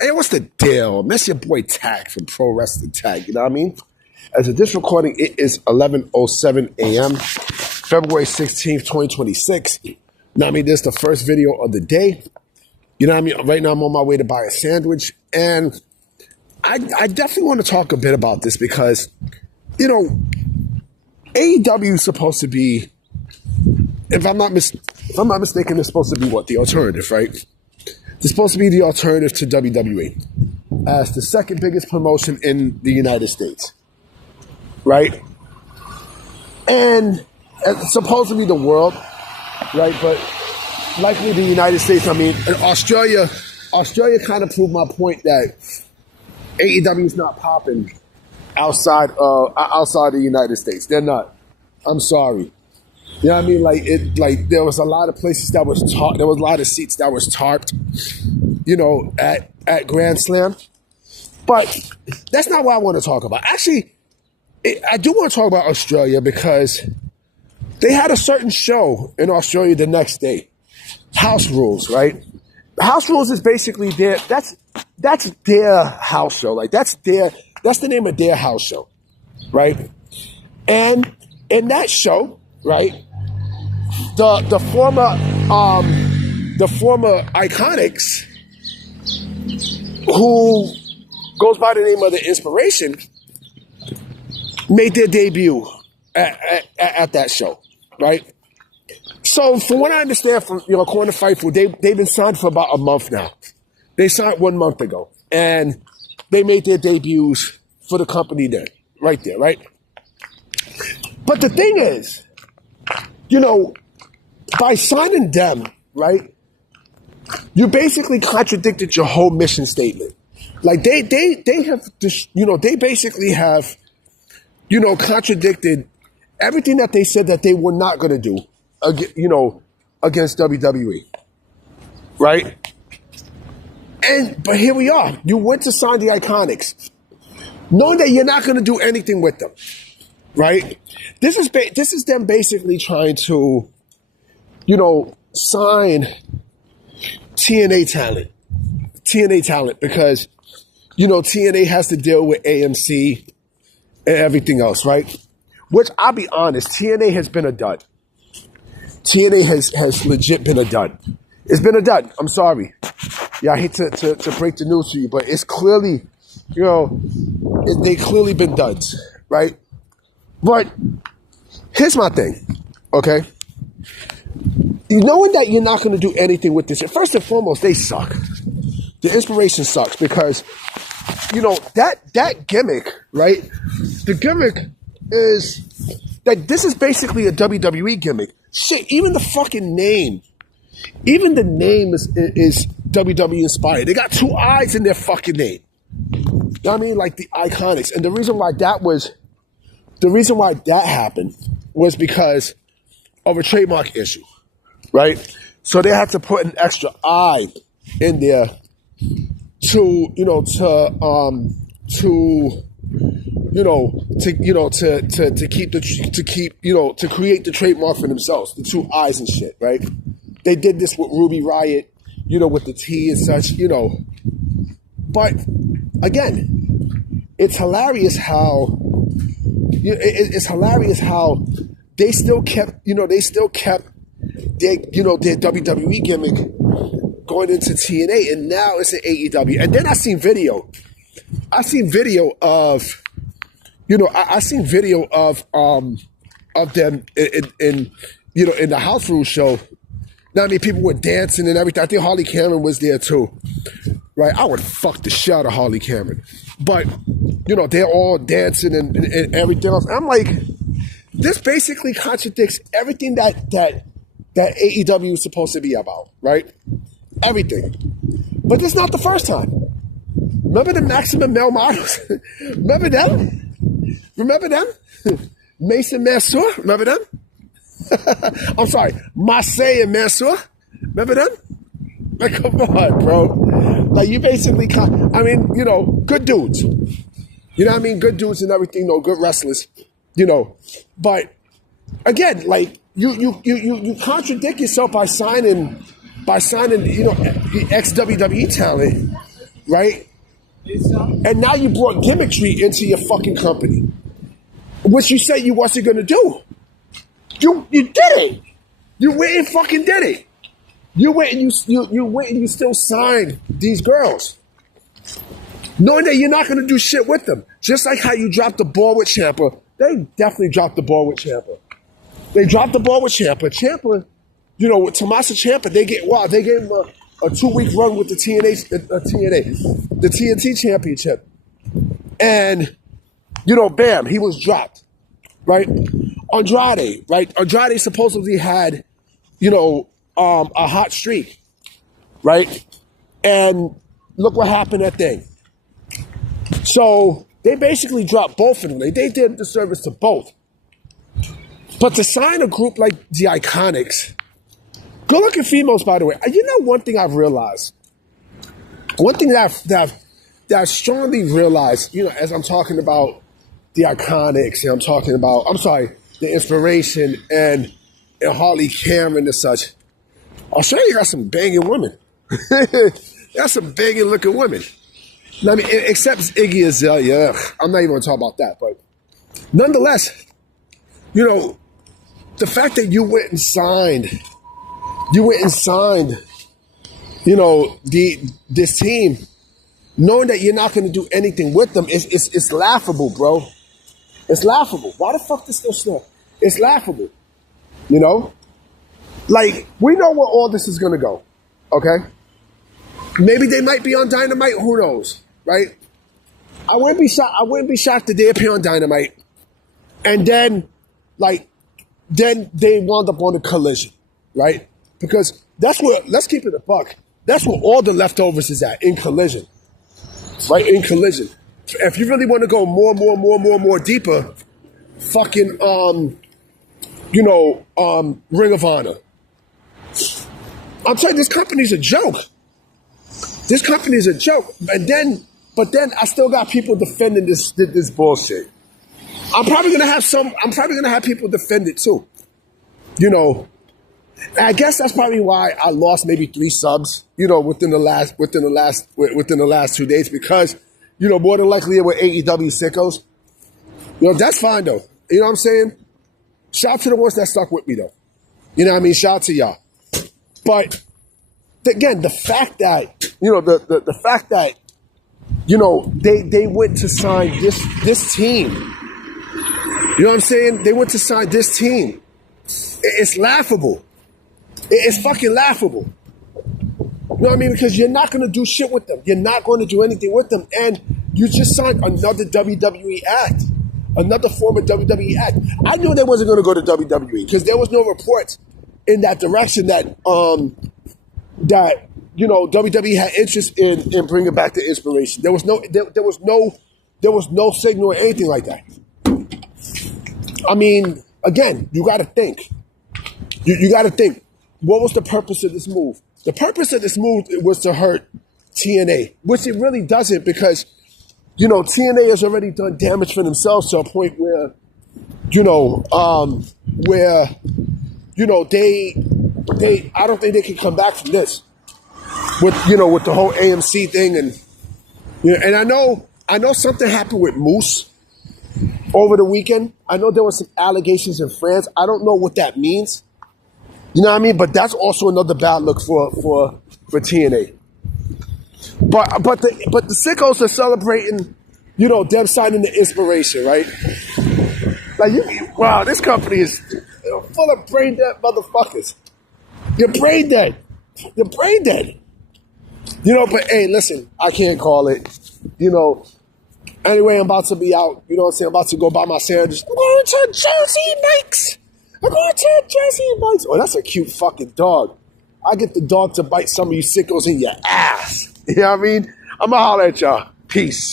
Hey, what's the deal? Miss your boy Tag from Pro Wrestling Tag, you know what I mean? As of this recording, it is 11:07 a.m., February 16th, 2026. You know what I mean? This is the first video of the day. You know what I mean? Right now, I'm on my way to buy a sandwich, and I definitely want to talk a bit about this because, you know, AEW is supposed to be, if I'm not mistaken, it's supposed to be what? The alternative, right? It's supposed to be the alternative to WWE as the second biggest promotion in the United States, right? And it's supposed to be the world, right? But likely the United States, I mean, and Australia kind of proved my point that AEW is not popping outside the United States. They're not. I'm sorry. You know what I mean? Like there was a lot of places that was tarped. There was a lot of seats that was tarped, you know, at Grand Slam. But that's not what I want to talk about. Actually, I do want to talk about Australia because they had a certain show in Australia the next day. House Rules, right? House Rules is basically that's their house show. Like that's the name of their house show, right? And in that show, right, the former IIconics, who goes by the name of IInspiration, made their debut at that show, right? So from what I understand from, you know, according to Fightful, they've been signed for about a month now. They signed 1 month ago, and they made their debuts for the company there, right? But the thing is, you know, by signing them, right, you basically contradicted your whole mission statement. Like they have, you know, they basically have, you know, contradicted everything that they said that they were not going to do, you know, against WWE, right? But here we are. You went to sign the IIconics, knowing that you're not going to do anything with them, right? This is them basically trying to, you know, sign TNA talent because, you know, TNA has to deal with AMC and everything else, right? Which, I'll be honest, TNA has been a dud. TNA has legit been a dud. It's been a dud. I'm sorry. Yeah, I hate to break the news to you, but it's clearly, you know, they clearly been duds, right? But here's my thing, okay? Knowing that you're not going to do anything with this, first and foremost, they suck. The inspiration sucks because, you know, that gimmick, right? The gimmick is that this is basically a WWE gimmick. Shit, even the fucking name, even the name is WWE inspired. They got 2 eyes in their fucking name. You know what I mean? Like the IIconics. And the reason why that happened was because of a trademark issue, right? So they had to put an extra eye in there to create the trademark for themselves, the 2 eyes and shit, right? They did this with Ruby Riott, you know, with the T and such, you know. But again, it's hilarious how they still kept their WWE gimmick going into TNA, and now it's an AEW. And then I seen video of them in the House Rules show. Now, I mean, people were dancing and everything. I think Harley Cameron was there too, right? I would fuck the shit out of Harley Cameron, but you know, they're all dancing and everything else. I'm like, this basically contradicts everything that AEW is supposed to be about, right? Everything. But this is not the first time. Remember the Maximum Male Models? Remember them? Mason Mansour? Remember them? I'm sorry, Marseille and Mansour? Remember them? Like, come on, bro. Like, you basically, I mean, you know, good dudes. You know what I mean? Good dudes and everything, no, good wrestlers, you know. But again, like, you contradict yourself by signing by signing, the ex-WWE talent, right? And now you brought gimmickry into your fucking company, which you said you wasn't going to do. You did it. You went and fucking did it. You went and you still signed these girls, knowing that you're not going to do shit with them. Just like how you dropped the ball with Ciampa. They definitely dropped the ball with Ciampa. They dropped the ball with Ciampa. Ciampa, with Tommaso Ciampa, they gave him a 2-week run with the TNT championship. And, bam, he was dropped, right? Andrade, right? Andrade supposedly had, a hot streak, right? And look what happened that day. So they basically dropped both of them. They did the service to both. But to sign a group like the IIconics, good looking females, by the way. One thing I've realized, one thing that I've strongly realized, as I'm talking about the IIconics, and the Inspiration and Harley Cameron and such, Australia got some banging women. Got some banging looking women. I mean, except Iggy Azalea. I'm not even going to talk about that. But nonetheless, the fact that you went and signed, this team, knowing that you're not going to do anything with them, it's laughable, bro. It's laughable. Why the fuck this still slow? It's laughable. Like, we know where all this is going to go, okay? Maybe they might be on Dynamite. Who knows, right? I wouldn't be shocked if they appear on Dynamite, and then they wound up on a Collision, right? Because that's where, let's keep it a buck, that's where all the leftovers is at, in Collision, right? In Collision. If you really want to go more deeper, fucking, Ring of Honor. I'm telling you, this company's a joke. This company is a joke. But then I still got people defending this bullshit. I'm probably gonna have people defend it too. And I guess that's probably why I lost maybe 3 subs, within the last 2 days, because, more than likely it were AEW sickos. That's fine though. You know what I'm saying? Shout out to the ones that stuck with me though. You know what I mean? Shout out to y'all. But again, the fact that, the fact that, they went to sign this team. You know what I'm saying? They went to sign this team. It's laughable. It's fucking laughable. You know what I mean? Because you're not going to do shit with them. You're not going to do anything with them. And you just signed another WWE act. Another former WWE act. I knew they wasn't going to go to WWE because there was no reports in that direction that WWE had interest in bringing back the Inspiration. There was no signal or anything like that. I mean, again, you got to think. You got to think. What was the purpose of this move? The purpose of this move was to hurt TNA, which it really doesn't, because TNA has already done damage for themselves to a point where they I don't think they can come back from this with the whole AMC thing. And I know something happened with Moose over the weekend. I know there were some allegations in France. I don't know what that means. You know what I mean? But that's also another bad look for TNA. But the sickos are celebrating, them signing the Inspiration, right? Wow, this company is full of brain dead motherfuckers. You're brain dead. You're brain dead. But hey, listen, I can't call it. Anyway, I'm about to be out. You know what I'm saying? I'm about to go buy my sandwich. I'm going to Jersey Mike's. Oh, that's a cute fucking dog. I get the dog to bite some of you sickos in your ass. You know what I mean? I'm going to holler at y'all. Peace.